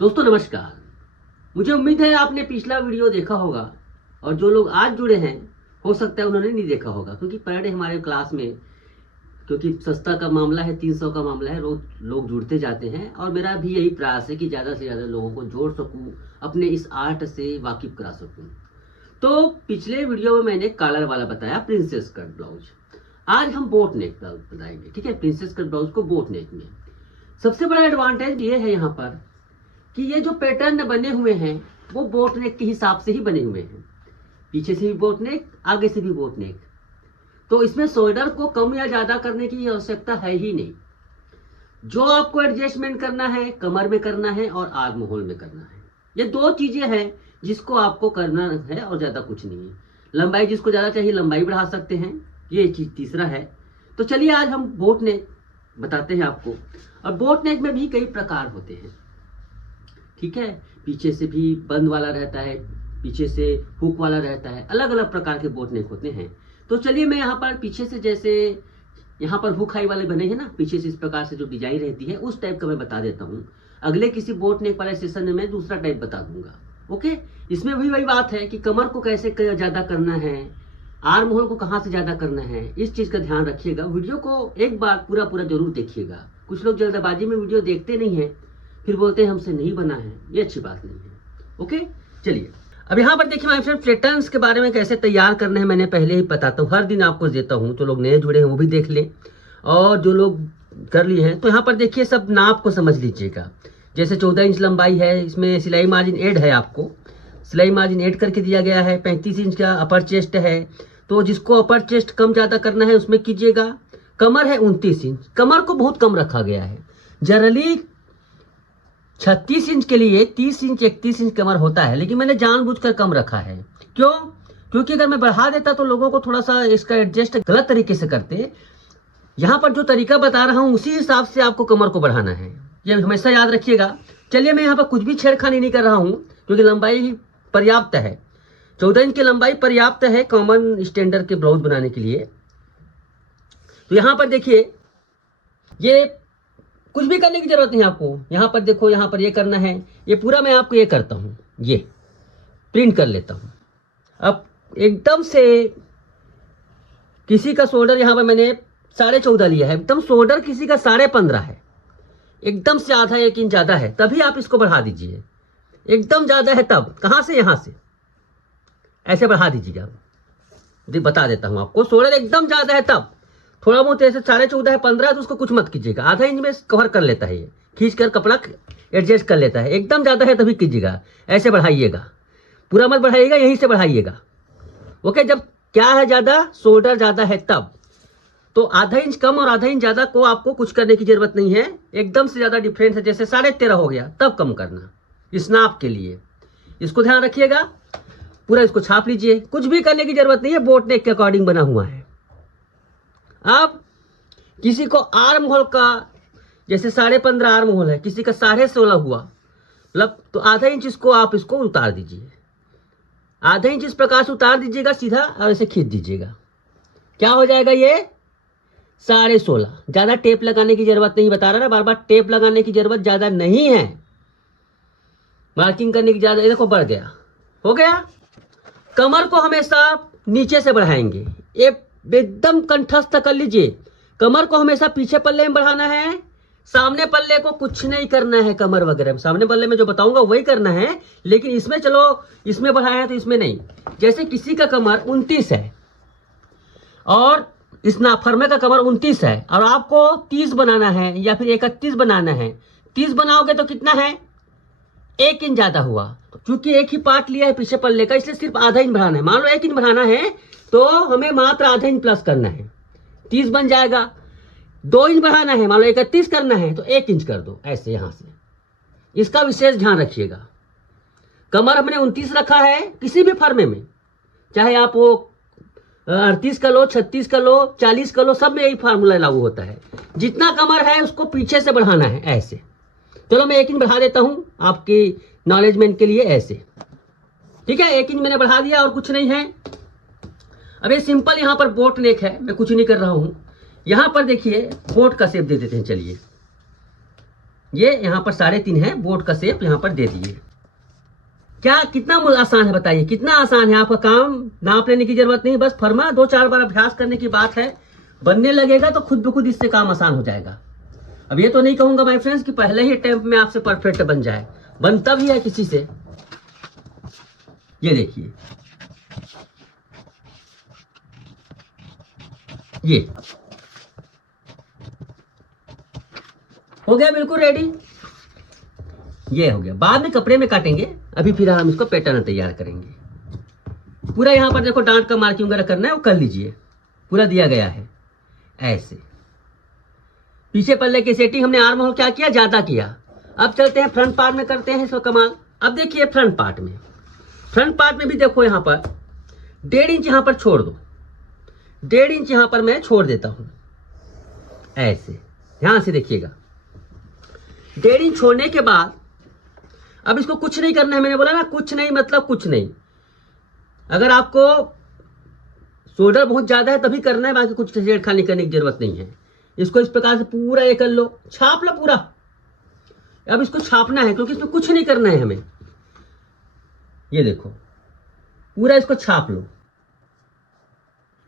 दोस्तों नमस्कार। मुझे उम्मीद है आपने पिछला वीडियो देखा होगा और जो लोग आज जुड़े हैं हो सकता है उन्होंने नहीं देखा होगा, क्योंकि पर डे हमारे क्लास में क्योंकि सस्ता का मामला है, 300 का मामला है, रोज लोग जुड़ते जाते हैं और मेरा भी यही प्रयास है कि ज़्यादा से ज़्यादा लोगों को जोड़ सकूं, अपने इस आर्ट से वाकिफ करा सकूं। तो पिछले वीडियो में मैंने कॉलर वाला बताया, प्रिंसेस कट ब्लाउज। आज हम बोट नेक बताएंगे, ठीक है। प्रिंसेस कट ब्लाउज को बोट नेक में सबसे बड़ा एडवांटेज ये है यहाँ पर कि ये जो पैटर्न बने हुए हैं वो बोट नेक के हिसाब से ही बने हुए हैं। पीछे से भी बोट नेक, आगे से भी बोट नेक। तो इसमें शोल्डर को कम या ज्यादा करने की आवश्यकता है ही नहीं। जो आपको एडजस्टमेंट करना है कमर में करना है और आर्म होल में करना है। ये दो चीजें हैं जिसको आपको करना है और ज्यादा कुछ नहीं है। लंबाई जिसको ज्यादा चाहिए लंबाई बढ़ा सकते हैं, ये चीज तीसरा है। तो चलिए आज हम बोट नेक बताते हैं आपको। और बोट नेक में भी कई प्रकार होते हैं, ठीक है। पीछे से भी बंद वाला रहता है, पीछे से हुक वाला रहता है, अलग अलग प्रकार के बोट नेक होते हैं। तो चलिए मैं यहाँ पर पीछे से, जैसे यहाँ पर हुक हाई वाले बने हैं ना, पीछे से इस प्रकार से जो डिजाइन रहती है उस टाइप का मैं बता देता हूँ। अगले किसी बोट नेक वाले सेशन में मैं दूसरा टाइप बता दूंगा, ओके। इसमें भी वही बात है कि कमर को कैसे ज्यादा करना है, आर्म होल को कहाँ से ज्यादा करना है, इस चीज का ध्यान रखिएगा। वीडियो को एक बार पूरा जरूर देखिएगा। कुछ लोग जल्दबाजी में वीडियो देखते नहीं है, फिर बोलते हैं हमसे नहीं बना है, ये अच्छी बात नहीं है, ओके। चलिए अब यहाँ पर देखिए माय फ्रेंड, पैटर्न्स के बारे में कैसे तैयार करने हैं मैंने पहले ही बताता हूँ, हर दिन आपको देता हूँ। तो लोग नए जुड़े हैं वो भी देख लें और जो लोग कर लिए हैं तो यहाँ पर देखिए सब नाप को समझ लीजिएगा। जैसे 14 इंच लंबाई है, इसमें सिलाई मार्जिन एड है, आपको सिलाई मार्जिन एड करके दिया गया है। 35 इंच का अपर चेस्ट है, तो जिसको अपर चेस्ट कम ज़्यादा करना है उसमें कीजिएगा। कमर है 29 इंच, कमर को बहुत कम रखा गया है। जनरली 36 इंच के लिए 30 इंच 31 इंच कमर होता है, लेकिन मैंने जानबूझकर कम रखा है। क्यों? क्योंकि अगर मैं बढ़ा देता तो लोगों को थोड़ा सा इसका एडजस्ट गलत तरीके से करते। यहाँ पर जो तरीका बता रहा हूँ उसी हिसाब से आपको कमर को बढ़ाना है, ये हमेशा याद रखिएगा। चलिए मैं यहाँ पर कुछ भी छेड़खानी नहीं कर रहा हूँ, क्योंकि लंबाई पर्याप्त है। 14 इंच की लंबाई पर्याप्त है कॉमन स्टैंडर्ड के ब्लाउज बनाने के लिए। तो यहाँ पर देखिए, ये कुछ भी करने की जरूरत नहीं आपको। यहाँ पर देखो, यहाँ पर ये करना है, ये पूरा मैं आपको ये करता हूँ, ये प्रिंट कर लेता हूँ। अब एकदम से किसी का शोल्डर यहाँ पर मैंने 14.5 लिया है, एकदम शोल्डर किसी का 15.5 है, एकदम से आधा 1 इंच ज्यादा है, तभी आप इसको बढ़ा दीजिए। एकदम ज्यादा है तब, कहाँ से? यहाँ से ऐसे बढ़ा दीजिएगा। बता देता हूँ आपको, शोल्डर एकदम ज्यादा है तब, थोड़ा बहुत ऐसे 14.5 है, 15 है तो उसको कुछ मत कीजिएगा। आधा इंच में कवर कर लेता है, ये खींच कर कपड़ा एडजस्ट कर लेता है। एकदम ज्यादा है तभी कीजिएगा, ऐसे बढ़ाइएगा, पूरा मत बढ़ाइएगा, यहीं से बढ़ाइएगा, ओके। जब क्या है ज्यादा, शोल्डर ज्यादा है तब, तो आधा इंच कम और आधा इंच ज्यादा को आपको कुछ करने की जरूरत नहीं है। एकदम से ज्यादा डिफरेंस है, जैसे 13.5 हो गया तब कम करना, इस नाप के लिए। इसको ध्यान रखिएगा, पूरा इसको छाप लीजिए। कुछ भी करने की जरूरत नहीं है, बोट नेक के अकॉर्डिंग बना हुआ है। अब किसी को आर्म होल का, जैसे 15.5 आर्म होल है, किसी का 16.5 हुआ, मतलब तो आधा इंच इसको आप इसको उतार दीजिए। आधा इंच इस प्रकार से उतार दीजिएगा सीधा और इसे खींच दीजिएगा। क्या हो जाएगा ये? 16.5। ज्यादा टेप लगाने की जरूरत नहीं, बता रहा ना बार बार, टेप लगाने की जरूरत ज्यादा नहीं है, मार्किंग करने की ज्यादा। देखो बढ़ गया, हो गया। कमर को हमेशा नीचे से बढ़ाएंगे, ये एकदम कंठस्थ कर लीजिए। कमर को हमेशा पीछे पल्ले में बढ़ाना है, सामने पल्ले को कुछ नहीं करना है। कमर वगैरह सामने पल्ले में जो बताऊंगा वही करना है, लेकिन इसमें चलो इसमें बढ़ाया है तो इसमें नहीं। जैसे किसी का कमर 29 है और इस नाफरमे का कमर 29 है और आपको 30 बनाना है या फिर 31 बनाना है। 30 बनाओगे तो कितना है? 1 इंच ज्यादा हुआ। क्योंकि एक ही पार्ट लिया है पीछे पल्ले का, इसलिए सिर्फ आधा इंच बढ़ाना है। मान लो 1 इंच बढ़ाना है तो हमें मात्र आधा इंच प्लस करना है, 30 बन जाएगा। 2 इंच बढ़ाना है, मान लो 31 करना है तो 1 इंच कर दो, ऐसे यहां से। इसका विशेष ध्यान रखिएगा। कमर हमने 29 रखा है किसी भी फर्मे में, चाहे आप वो 38 का लो, 36 का लो, 40 का लो, सब में यही फार्मूला लागू होता है। जितना कमर है उसको पीछे से बढ़ाना है, ऐसे। चलो मैं 1 इंच बढ़ा देता हूं आपकी नॉलेजमेंट के लिए, ऐसे, ठीक है। 1 इंच मैंने बढ़ा दिया और कुछ नहीं है। अब ये सिंपल यहाँ पर बोट नेक है, मैं कुछ नहीं कर रहा हूं। यहाँ पर देखिए बोट का शेप दे देते हैं। चलिए ये यहाँ पर 3.5 है, बोट का शेप यहाँ पर दे दिए। क्या कितना आसान है बताइए, कितना आसान है। आपका काम नाप लेने की जरूरत नहीं, बस फर्मा 2-4 बार अभ्यास करने की बात है, बनने लगेगा तो खुद ब खुद इससे काम आसान हो जाएगा। अब ये तो नहीं कहूंगा माय फ्रेंड्स कि पहले ही अटेम्प्ट में आपसे परफेक्ट बन जाए, बनता भी है किसी से। ये देखिए, ये हो गया बिल्कुल रेडी, ये हो गया। बाद में कपड़े में काटेंगे, अभी फिर हम इसको पैटर्न तैयार करेंगे। पूरा यहाँ पर देखो डांट का मार्किंग वगैरह करना है वो कर लीजिए, पूरा दिया गया है ऐसे। पीछे पल्ले की सेटिंग हमने आर्म होल क्या किया, ज्यादा किया। अब चलते हैं फ्रंट पार्ट में, करते हैं इसको कमाल। अब देखिए फ्रंट पार्ट में, फ्रंट पार्ट में भी देखो यहाँ पर 1.5 इंच यहाँ पर छोड़ दो, 1.5 इंच यहाँ पर मैं छोड़ देता हूं ऐसे। ध्यान से देखिएगा, 1.5 इंच छोड़ने के बाद अब इसको कुछ नहीं करना है। मैंने बोला ना कुछ नहीं मतलब कुछ नहीं। अगर आपको शोल्डर बहुत ज्यादा है तभी करना है, बाकी कुछ छेड़खानी करने की जरूरत नहीं है। इसको इस प्रकार से पूरा ये कर लो, छाप लो पूरा। अब इसको छापना है क्योंकि इसमें कुछ नहीं करना है हमें। ये देखो पूरा इसको छाप लो।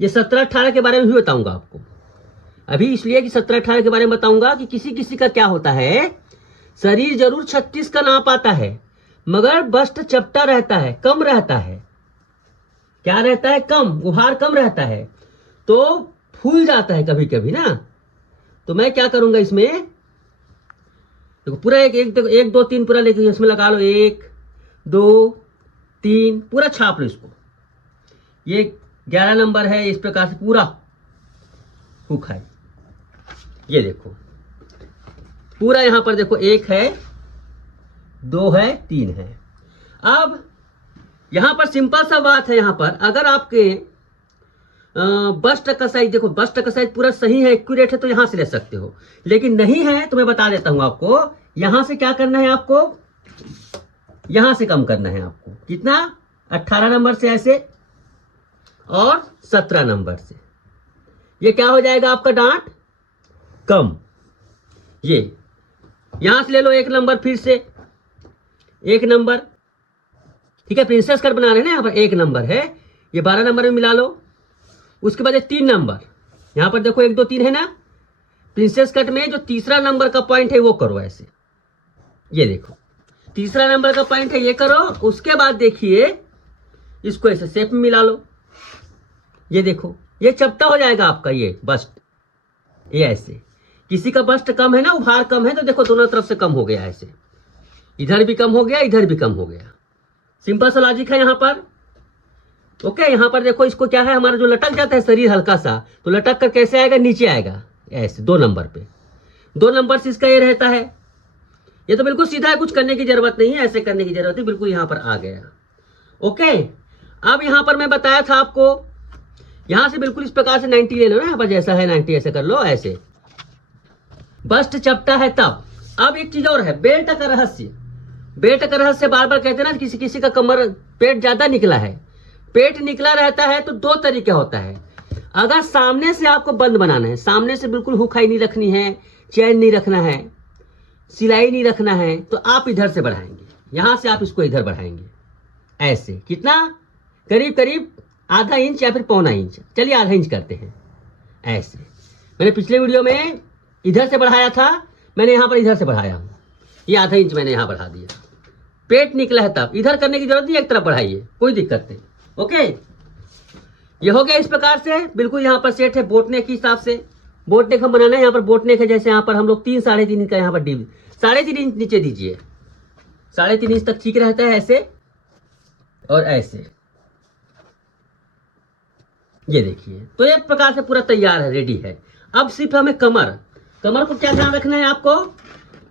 ये 17-18 के बारे में भी बताऊंगा आपको अभी, इसलिए कि 17-18 के बारे में बताऊंगा कि किसी किसी का क्या होता है, शरीर जरूर 36 का नाप आता है मगर बस्ट चपटा रहता है, कम रहता है। क्या रहता है, कम, गुहार कम रहता है तो फूल जाता है कभी कभी ना। तो मैं क्या करूंगा इसमें, देखो पूरा एक 2 3 पूरा लेके इसमें लगा लो, 1 2 3 पूरा छाप लो इसको। ये 11 नंबर है, इस प्रकार से पूरा हुक है। ये देखो पूरा यहाँ पर देखो 1 है, 2 है, 3 है। अब यहाँ पर सिंपल सा बात है, यहाँ पर अगर आपके बस्ट का साइज देखो, बस्ट का साइज पूरा सही है, एक्यूरेट है तो यहां से ले सकते हो, लेकिन नहीं है तो मैं बता देता हूं आपको, यहां से क्या करना है, आपको यहां से कम करना है। आपको कितना, 18 नंबर से ऐसे और 17 नंबर से। ये क्या हो जाएगा आपका डांट कम। ये यहां से ले लो 1 नंबर, फिर से 1 नंबर, ठीक है। प्रिंसेस कट बना रहे हैं ना, यहाँ पर 1 नंबर है, ये 12 नंबर में मिला लो। उसके बाद 3 नंबर, यहां पर देखो 1 2 3 है ना। प्रिंसेस कट में जो तीसरा नंबर का पॉइंट है वो करो ऐसे। ये देखो तीसरा नंबर का पॉइंट है, ये करो। उसके बाद देखिए इसको ऐसे शेप में मिला लो। ये देखो ये चपटा हो जाएगा आपका ये बस्ट, ये ऐसे। किसी का बस्ट कम है ना, उभार कम है, तो देखो दोनों तरफ से कम हो गया ऐसे, इधर भी कम हो गया, इधर भी कम हो गया। सिंपल सा लॉजिक है यहाँ पर। ओके, यहाँ पर देखो इसको क्या है, हमारा जो लटक जाता है शरीर हल्का सा, तो लटक कर कैसे आएगा, नीचे आएगा ऐसे 2 नंबर पे। 2 नंबर से इसका ये रहता है। ये तो बिल्कुल सीधा है, कुछ करने की जरूरत नहीं है, ऐसे करने की जरूरत है, बिल्कुल यहाँ पर आ गया। ओके, अब यहाँ पर मैं बताया था आपको, यहां से बिल्कुल इस प्रकार से 90 ले लो ना, यहाँ पर जैसा है 90 ऐसे कर लो ऐसे। बस्ट चपटा है तब। अब एक चीज और है, बेल्ट का रहस्य। बेल्ट का रहस्य बार बार कहते हैं ना, किसी किसी का कमर पेट ज्यादा निकला है, पेट निकला रहता है तो 2 तरीके होता है। अगर सामने से आपको बंद बनाना है, सामने से बिल्कुल हुकाई नहीं रखनी है, चैन नहीं रखना है, सिलाई नहीं रखना है, तो आप इधर से बढ़ाएंगे, यहां से आप इसको इधर बढ़ाएंगे ऐसे। कितना, करीब करीब आधा इंच या फिर पौना इंच, चलिए आधा इंच करते हैं ऐसे। मैंने पिछले वीडियो में इधर से बढ़ाया था, मैंने यहां पर इधर से बढ़ाया हूं, ये आधा इंच मैंने यहां बढ़ा दिया। पेट निकला है तब इधर करने की जरूरत नहीं, एक तरफ बढ़ाइए, कोई दिक्कत नहीं। ओके, ये हो गया इस प्रकार से, बिल्कुल यहाँ पर सेट है बोटनेक के हिसाब से। बोटनेक हम बनाना है, यहाँ पर बोटनेक है, जैसे यहाँ पर हम लोग 3 साढ़े 3 का यहाँ पर डीप 3.5 इंच नीचे दीजिए, 3.5 इंच तक ठीक रहता है ऐसे और ऐसे। ये देखिए, तो एक प्रकार से पूरा तैयार है, रेडी है। अब सिर्फ हमें कमर को क्या ध्यान रखना है आपको,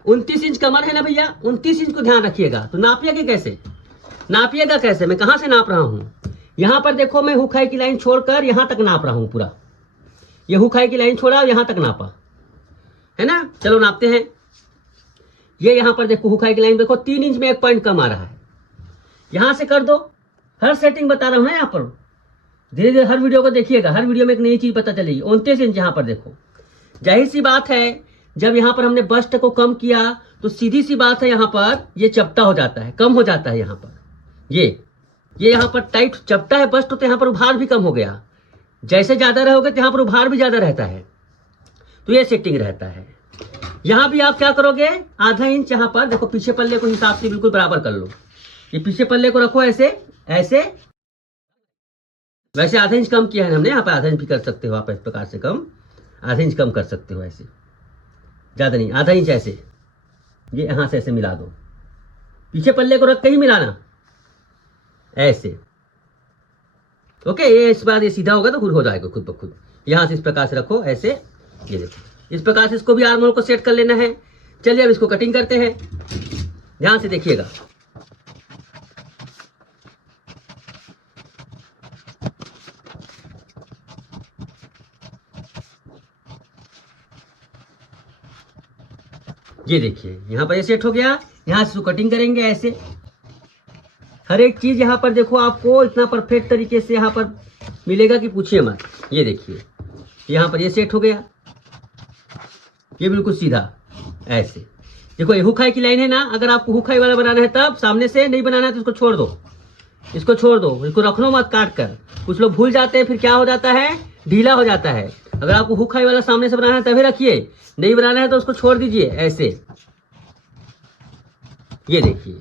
29 इंच कमर है ना भैया, 29 इंच को ध्यान रखिएगा। तो नापिएगा कैसे, नापिएगा कैसे, मैं कहां से नाप रहा हूं, यहां पर देखो मैं हुकाई की लाइन छोड़कर यहां तक नाप रहा हूं पूरा। ये हुकाई की लाइन छोड़ा और यहां तक नापा है ना। चलो नापते हैं। ये यहां पर देखो हुकाई की लाइन देखो 3 इंच में 1 पॉइंट कम आ रहा है, यहां से कर दो। हर सेटिंग बता रहा हूं ना, यहाँ पर धीरे धीरे हर वीडियो को देखिएगा, हर वीडियो में एक नई चीज पता चलेगी। 29 इंच यहाँ पर देखो, जाहिर सी बात है जब यहाँ पर हमने बस्ट को कम किया तो सीधी सी बात है, यहाँ पर ये चपटा हो जाता है, कम हो जाता है। यहाँ पर ये यहाँ पर टाइट चपटा है बस्ट, तो यहाँ पर उभार भी कम हो गया। जैसे ज्यादा रहोगे तो यहाँ पर उभार भी ज्यादा रहता है, तो ये सेटिंग रहता है। यहाँ भी आप क्या करोगे, आधा इंच यहाँ पर देखो, पीछे पल्ले को हिसाब से बिल्कुल बराबर कर लो। ये पीछे पल्ले को रखो ऐसे ऐसे, वैसे आधा इंच कम किया है हमने, यहाँ पर आधा इंच भी कर सकते हो आप, इस प्रकार से कम आधा इंच कम कर सकते हो, ऐसे ज्यादा नहीं, आधा इंच ऐसे। ये यहाँ से ऐसे मिला दो, पीछे पल्ले को रख के ही मिलाना ऐसे। ओके, ये इस बार ये सीधा होगा तो खुद हो जाएगा खुद ब खुद। यहाँ से इस प्रकार से रखो ऐसे, ये देखो इस प्रकार से इसको भी आर्म होल को सेट कर लेना है। चलिए अब इसको कटिंग करते हैं, ध्यान से देखिएगा। ये देखिए यहाँ पर ये सेट हो गया। यहाँ से कटिंग करेंगे ऐसे, हर एक चीज यहाँ पर देखो आपको इतना परफेक्ट तरीके से यहाँ पर मिलेगा कि पूछिए मत। ये देखिए यहाँ पर ये सेट हो गया, ये बिल्कुल सीधा ऐसे। देखो ये हुक हाई की लाइन है ना, अगर आपको हुक हाई वाला बनाना है तब, सामने से नहीं बनाना है तो इसको छोड़ दो, इसको छोड़ दो, इसको रख लो मत काट कर। कुछ लोग भूल जाते हैं, फिर क्या हो जाता है, ढीला हो जाता है। अगर आपको हुक हाई वाला सामने से बनाना है तभी रखिए, नहीं बनाना है तो उसको छोड़ दीजिए ऐसे। ये देखिए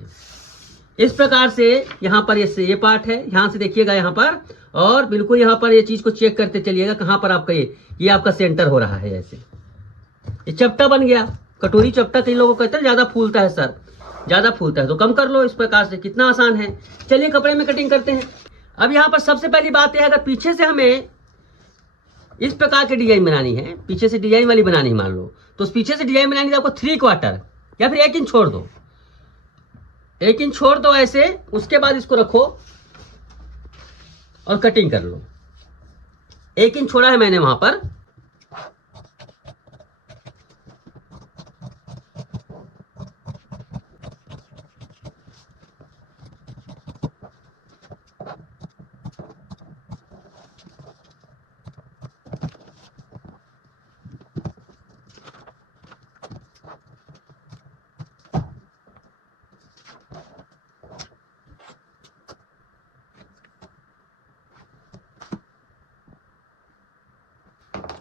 इस प्रकार से यहाँ पर ये पार्ट है, यहाँ से देखिएगा यहाँ पर, और बिल्कुल यहाँ पर ये चीज को चेक करते चलिएगा कहाँ पर आपका ये आपका सेंटर हो रहा है ऐसे। ये चपटा बन गया, कटोरी चपटा। कई लोगों को कहते हैं ज्यादा फूलता है सर, ज्यादा फूलता है तो कम कर लो इस प्रकार से, कितना आसान है। चलिए कपड़े में कटिंग करते हैं। अब यहाँ पर सबसे पहली बात यह है, अगर पीछे से हमें इस प्रकार की डिजाइन बनानी है, पीछे से डिजाइन वाली बनानी मान लो, तो उस पीछे से डिजाइन बनानी है आपको 3/4 या फिर 1 इंच छोड़ दो, 1 इंच छोड़ दो ऐसे। उसके बाद इसको रखो और कटिंग कर लो। 1 इंच छोड़ा है मैंने वहां पर,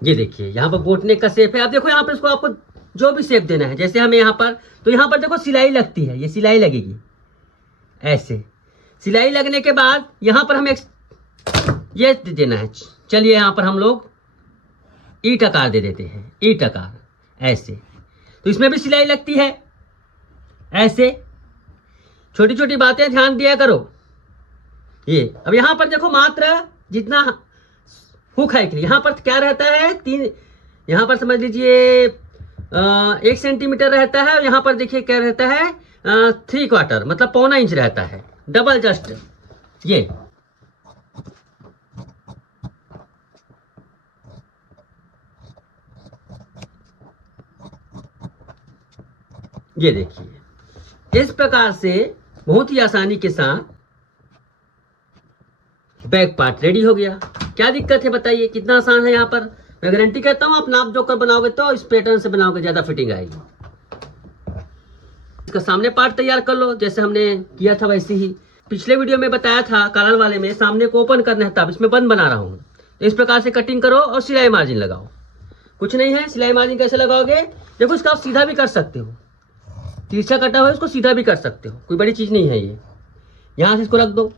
ये देखिए यहाँ पर बोट नेक का शेप है। अब देखो यहाँ पर इसको आपको जो भी शेप देना है, जैसे हमें यहाँ पर, तो यहाँ पर देखो सिलाई लगती है, ये सिलाई लगेगी ऐसे। सिलाई लगने के बाद यहाँ पर हमें ये देना है। चलिए यहाँ पर हम लोग ईंट आकार दे देते हैं, ईंट आकार ऐसे। तो इसमें भी सिलाई लगती है ऐसे। छोटी छोटी बातें ध्यान दिया करो ये। अब यहाँ पर देखो मात्र जितना हुक है, यहाँ पर क्या रहता है, 3, यहाँ पर समझ लीजिए 1 सेंटीमीटर रहता है, और यहाँ पर देखिए क्या रहता है 3/4 मतलब 1/4 इंच रहता है, डबल जस्ट ये देखिए इस प्रकार से बहुत ही आसानी के साथ बैक पार्ट रेडी हो गया। क्या दिक्कत है बताइए, कितना आसान है। यहाँ पर मैं गारंटी कहता हूँ आप नाप जोड़ कर बनाओगे तो इस पैटर्न से बनाओगे ज्यादा फिटिंग आएगी। इसका सामने पार्ट तैयार कर लो, जैसे हमने किया था वैसे ही। पिछले वीडियो में बताया था कॉलर वाले में सामने को ओपन करना है, तब इसमें बंद बना रहा हूँ। तो इस प्रकार से कटिंग करो और सिलाई मार्जिन लगाओ। कुछ नहीं है, सिलाई मार्जिन कैसे लगाओगे, देखो इसका आप सीधा भी कर सकते हो, तिरछा कटा हुआ है उसको सीधा भी कर सकते हो, कोई बड़ी चीज नहीं है ये। यहाँ से इसको रख दो,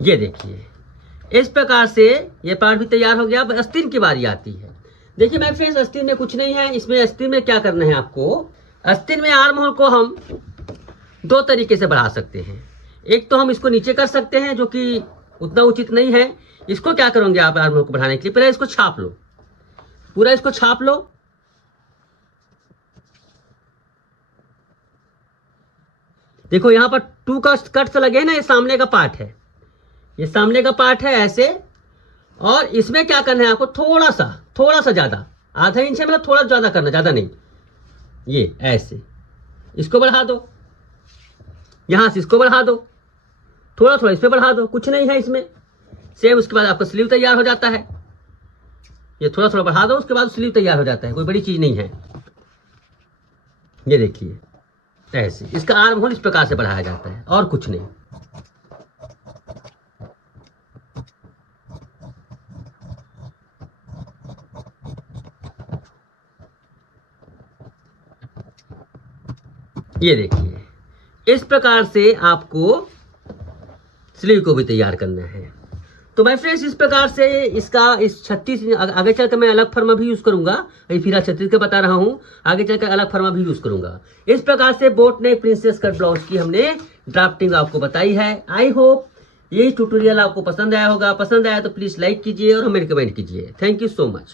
ये देखिए इस प्रकार से ये पार्ट भी तैयार हो गया। अब अस्तीन की बारी आती है। देखिए मैं फ्रेंड्स, अस्तीन में कुछ नहीं है। इसमें अस्तीन में क्या करना है आपको, अस्तीन में आर्म होल को हम 2 तरीके से बढ़ा सकते हैं। एक तो हम इसको नीचे कर सकते हैं जो कि उतना उचित नहीं है, इसको क्या करोगे आप आर्म होल को बढ़ाने के लिए, पहले इसको छाप लो, पूरा इसको छाप लो। देखो यहाँ पर 2 का कट्स लगे ना, ये सामने का पार्ट है, ये सामने का पार्ट है ऐसे। और इसमें क्या करना है आपको, थोड़ा सा ज्यादा, आधा इंच है मतलब थोड़ा ज्यादा करना, ज्यादा नहीं, ये ऐसे इसको बढ़ा दो, यहां से इसको बढ़ा दो, थोड़ा थोड़ा इस पे बढ़ा दो, कुछ नहीं है इसमें। सेम उसके बाद आपका स्लीव तैयार हो जाता है, ये थोड़ा थोड़ा बढ़ा दो, उसके बाद स्लीव तैयार हो जाता है, कोई बड़ी चीज नहीं है। ये देखिए ऐसे इसका आर्म होल इस प्रकार से बढ़ाया जाता है, और कुछ नहीं। ये देखिए इस प्रकार से आपको स्लीव को भी तैयार करना है। तो माय फ्रेंड्स, इस प्रकार से इसका इस 36 आगे चलकर मैं अलग फर्मा भी यूज करूंगा, अभी फिलहाल 36 का बता रहा हूं, आगे चलकर अलग फर्मा भी यूज करूंगा। इस प्रकार से बोट नेक प्रिंसेस कट ब्लाउज की हमने ड्राफ्टिंग आपको बताई है। आई होप ये ट्यूटोरियल आपको पसंद आया होगा। पसंद आया तो प्लीज लाइक कीजिए और हमें रिकमेंड कीजिए। Thank you so much.